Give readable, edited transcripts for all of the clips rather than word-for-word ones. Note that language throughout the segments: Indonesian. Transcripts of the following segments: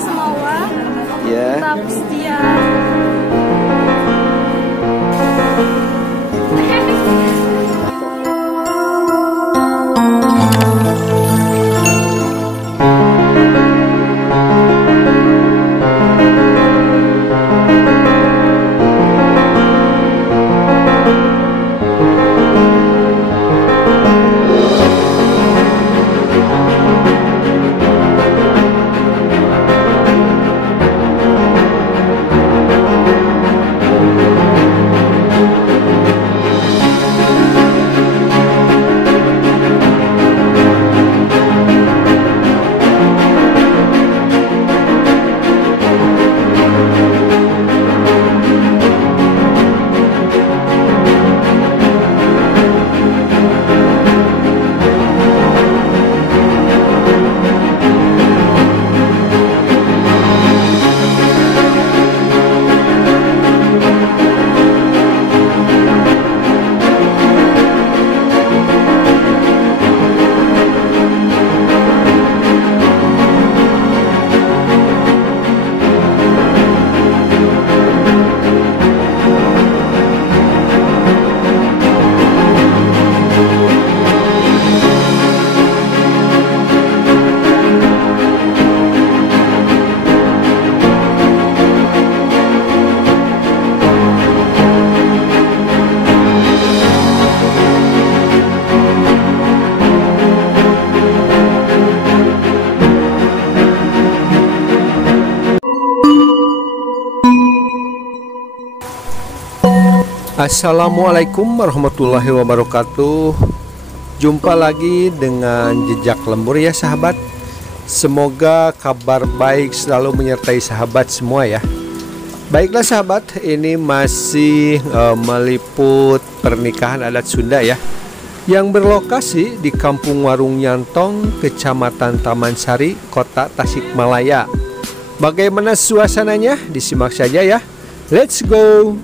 semua tetap setia. Assalamualaikum warahmatullahi wabarakatuh. Jumpa lagi dengan Jejak Lembur ya sahabat. Semoga kabar baik selalu menyertai sahabat semua ya. Baiklah sahabat, ini masih meliput pernikahan adat Sunda ya, yang berlokasi di Kampung Warung Nyantong, Kecamatan Taman Sari, Kota Tasikmalaya. Bagaimana suasananya? Disimak saja ya. Let's go.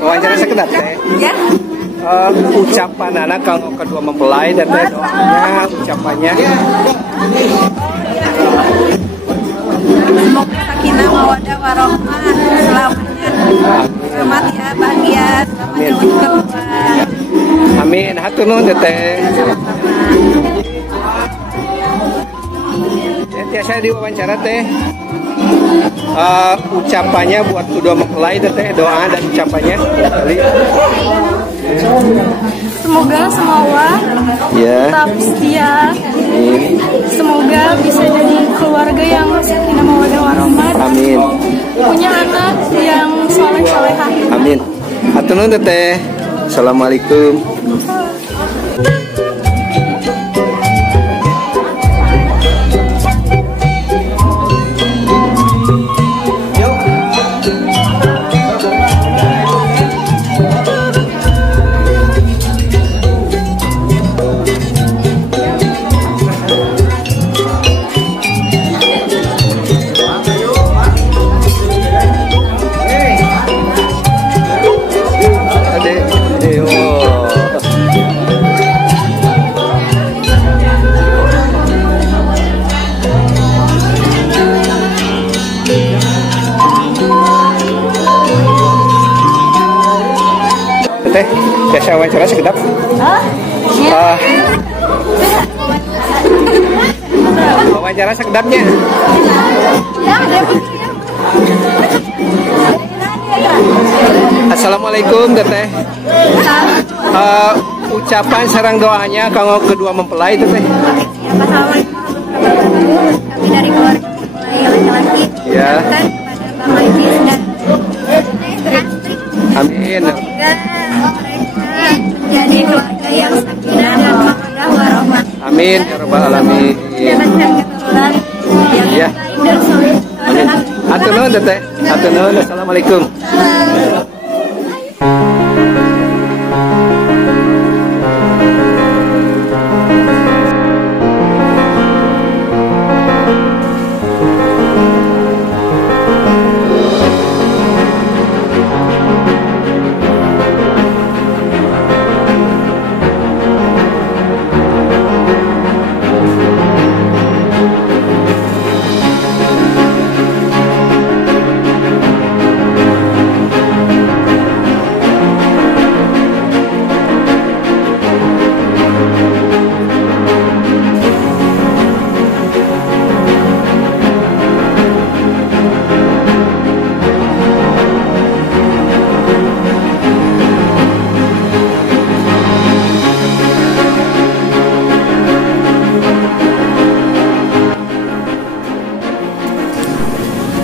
Wawancara sekedar teh. Ya. Ucapan anak kalau kedua mempelai dan teh doanya, ucapannya. Semoga sakinah mawaddah warohmah selamanya. Selamat ya, bahagia, selamat jauh kedua. Amin. Hatur nuhun teh. Biasa diwawancara teh. Ucapannya buat kedua mempelai teh, doa dan ucapannya. Semoga semua tetap setia. Semoga bisa jadi keluarga yang sakinah mawaddah warohmah. Amin. Punya anak yang soleh-solehah. Amin. Hatur nuhun teh. Assalamualaikum. Teh, biasa wawancara sekedap. Wawancara sekedapnya. Assalamualaikum Teteh. Ucapan sareng doanya kanggo kedua mempelai Teteh. Kami dari keluarga laki-laki. Ya. Kepada Bang Ajis dan Amin. menjadi keluarga yang sakinah dan mawaddah warohmah. Amin ya rabbal alamin. Mendapatkan keturunan yang Ya. baik dan soleh. Amin. Hatur nuhun Teteh. Hatur nuhun. Assalamualaikum.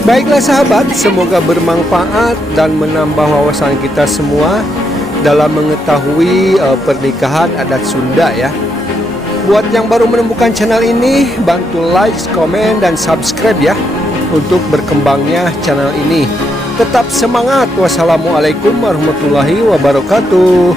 Baiklah sahabat, semoga bermanfaat dan menambah wawasan kita semua dalam mengetahui pernikahan adat Sunda ya. Buat yang baru menemukan channel ini, bantu like, komen, dan subscribe ya untuk berkembangnya channel ini. Tetap semangat. Wassalamualaikum warahmatullahi wabarakatuh.